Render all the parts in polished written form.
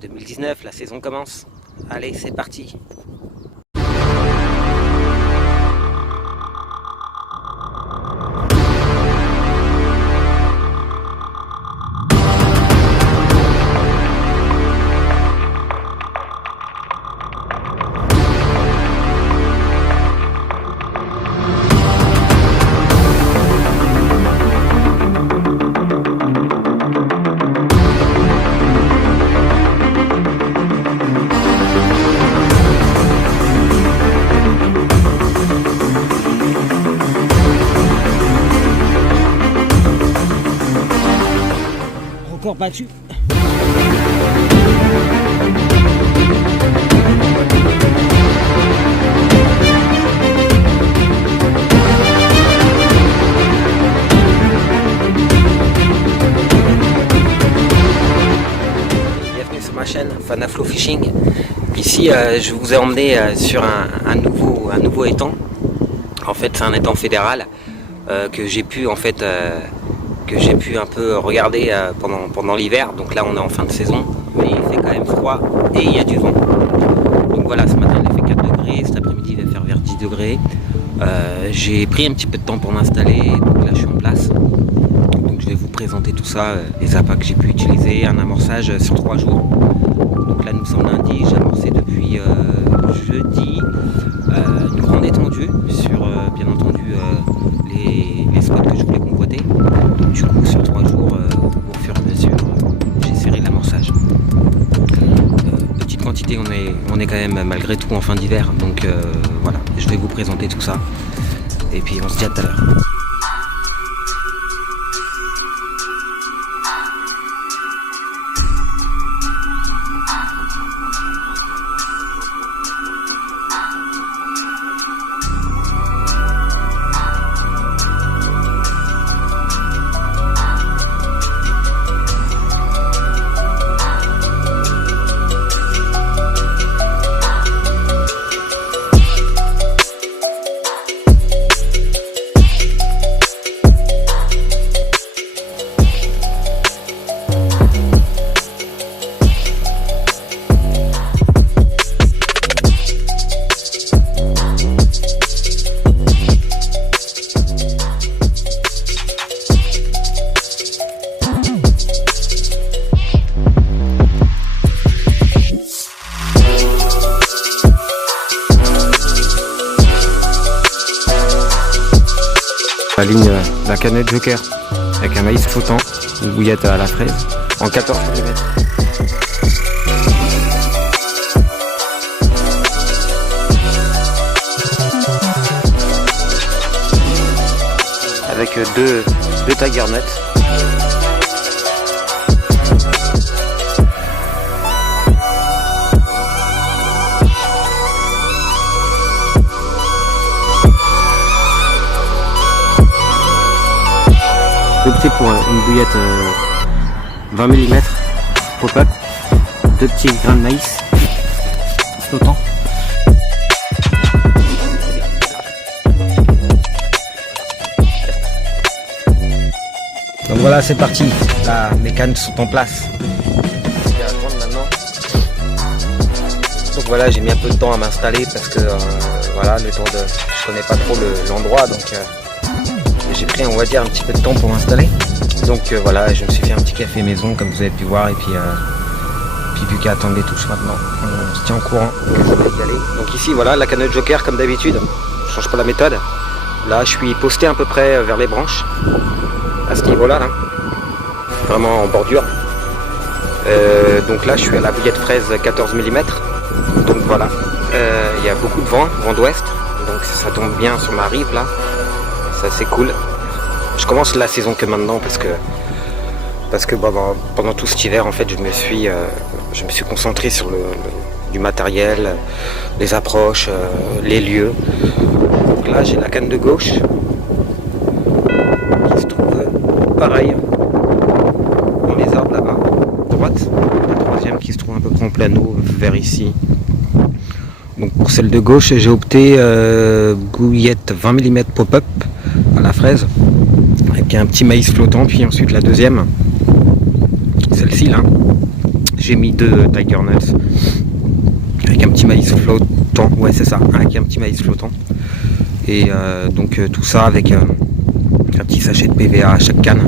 2019, la saison commence. Allez, c'est parti. Record battu. Bienvenue sur ma chaîne Fanaflo Fishing. Ici, je vous ai emmené sur un nouveau étang. En fait, c'est un étang fédéral que j'ai pu un peu regarder pendant l'hiver. Donc là, on est en fin de saison, mais il fait quand même froid et il y a du vent. Donc voilà, ce matin, il a fait 4 degrés. Cet après-midi, il va faire vers 10 degrés. J'ai pris un petit peu de temps pour m'installer. Donc là, je suis en place. Donc je vais vous présenter tout ça, les appâts que j'ai pu utiliser, un amorçage sur 3 jours. Donc là, nous sommes lundi. J'ai amorcé depuis jeudi une grande étendue sur, bien entendu, les spots que je voulais convoiter. Donc du coup, sur 3 jours, au fur et à mesure, j'ai serré l'amorçage. Petite quantité, on est quand même malgré tout en fin d'hiver. Donc voilà, je vais vous présenter tout ça. Et puis on se dit à tout à l'heure. La ligne, la canette Joker avec un maïs flottant, une bouillette à la fraise en 14 mm. Avec deux tiger nuts. J'ai opté pour une bouillette 20 mm pop-up, 2 petits grains de maïs flottants. Donc voilà, c'est parti. Là, mes cannes sont en place. Je vais attendre maintenant. Donc voilà, j'ai mis un peu de temps à m'installer parce que voilà, le temps de, je connais pas trop l'endroit, donc j'ai pris, on va dire, un petit peu de temps pour m'installer. Donc voilà, je me suis fait un petit café maison comme vous avez pu voir, et puis plus qu'à attendre les touches maintenant. On se tient au courant que ça va y aller. Donc ici voilà, la canette Joker comme d'habitude, je change pas la méthode. Là je suis posté à peu près vers les branches, à ce niveau là, vraiment en bordure. Donc là je suis à la bouillette fraise 14 mm. Donc voilà, il y a beaucoup de vent d'ouest, donc ça tombe bien sur ma rive là. Ça c'est cool. Je commence la saison que maintenant parce que pendant tout cet hiver en fait je me suis concentré sur du matériel, les approches, les lieux. Donc là j'ai la canne de gauche qui se trouve pareil dans les arbres là-bas, à droite. La troisième qui se trouve un peu près en plein eau vers ici. Donc pour celle de gauche j'ai opté bouillette 20 mm pop-up à la fraise avec un petit maïs flottant, puis ensuite la deuxième, celle-ci là, J'ai mis 2 Tiger Nuts avec un petit maïs flottant. Ouais, c'est ça, avec un petit maïs flottant. Et donc tout ça avec un petit sachet de PVA à chaque canne.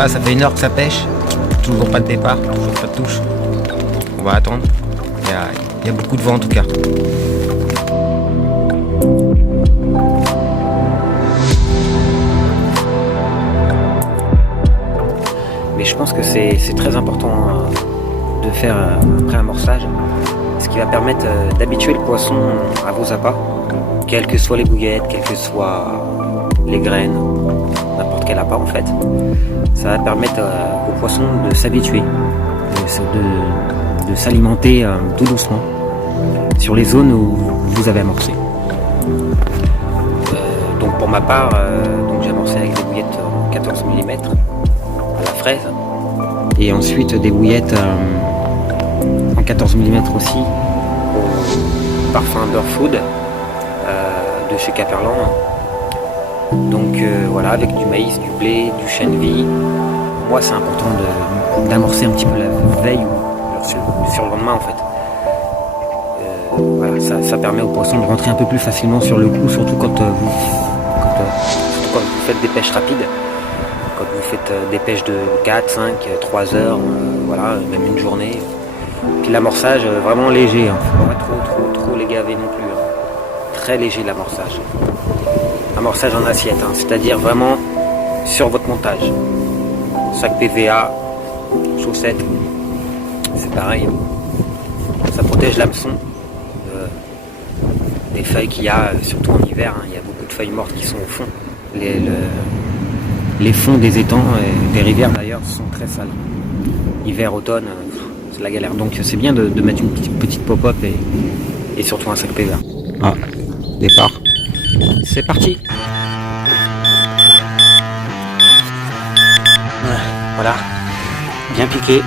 Ah, ça fait 1 heure que ça pêche, toujours pas de départ, toujours pas de touche. On va attendre, il y a beaucoup de vent en tout cas. Mais je pense que c'est très important de faire un pré-amorçage, ce qui va permettre d'habituer le poisson à vos appâts, quelles que soient les bouillettes, quelles que soient les graines, n'importe quel appât en fait. Ça va permettre au poisson de s'habituer, de s'alimenter tout doucement sur les zones où vous avez amorcé. Donc pour ma part, j'ai amorcé avec des bouillettes en 14 mm à la fraise et ensuite des bouillettes en 14 mm aussi au parfum Beurre Food de chez Caperland. Donc voilà, avec du maïs, du blé, du chènevis. Moi c'est important d'amorcer un petit peu la veille ou sur le lendemain en fait. Voilà, ça permet au poisson de rentrer un peu plus facilement sur le coup, surtout quand vous faites des pêches rapides. Quand vous faites des pêches de 4, 5, 3 heures, voilà, même une journée. Puis l'amorçage vraiment léger, hein. Faut pas trop les gaver non plus. Hein. Très léger l'amorçage. Amorçage en assiette, hein, c'est-à-dire vraiment sur votre montage. Sac PVA, chaussettes, c'est pareil. Ça protège l'hameçon des feuilles qu'il y a, surtout en hiver. Hein, il y a beaucoup de feuilles mortes qui sont au fond. Les fonds des étangs et des rivières d'ailleurs sont très sales. Hiver, automne, c'est la galère. Donc c'est bien de mettre une petite pop-up et surtout un sac PVA. Ah, départ. C'est parti. Voilà, bien piqué,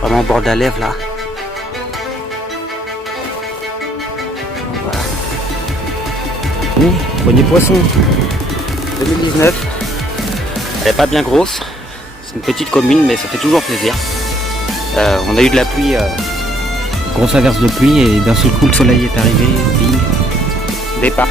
vraiment au bord de la lèvre là. Voilà. Premier poisson, 2019. Elle n'est pas bien grosse, c'est une petite commune mais ça fait toujours plaisir. On a eu de la pluie, grosse averse de pluie et d'un seul coup le soleil est arrivé, bing, départ.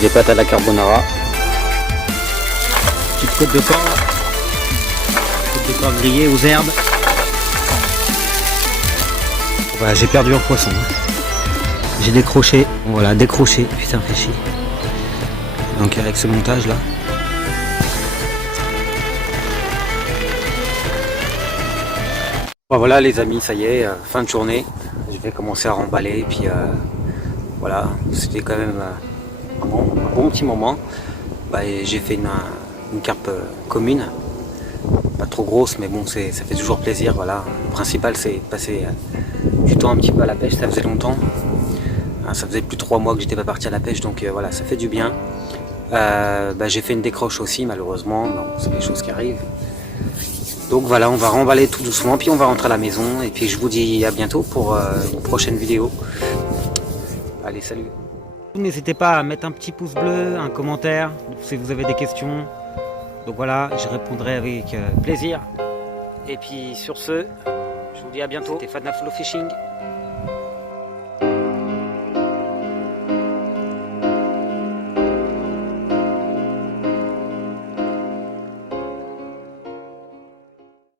des pâtes à la carbonara. Petite côte de porc. Côte de porc grillée aux herbes. Voilà, j'ai perdu un poisson. J'ai décroché. Voilà, décroché. Putain, fait chier. Donc avec ce montage là. Bon, voilà les amis, ça y est, fin de journée. Je vais commencer à remballer. Et puis voilà, c'était quand même un bon petit moment. J'ai fait une carpe commune. Pas trop grosse, mais bon, ça fait toujours plaisir. Voilà. Le principal, c'est de passer du temps un petit peu à la pêche. Ça faisait longtemps. Ça faisait plus de 3 mois que j'étais pas parti à la pêche, donc voilà, ça fait du bien. J'ai fait une décroche aussi, malheureusement. C'est des choses qui arrivent. Donc voilà, on va remballer tout doucement, puis on va rentrer à la maison. Et puis je vous dis à bientôt pour une prochaine vidéo. Allez, salut. N'hésitez pas à mettre un petit pouce bleu, un commentaire, si vous avez des questions. Donc voilà, je répondrai avec plaisir. Et puis sur ce, je vous dis à bientôt. C'était Fadna Flow Fishing.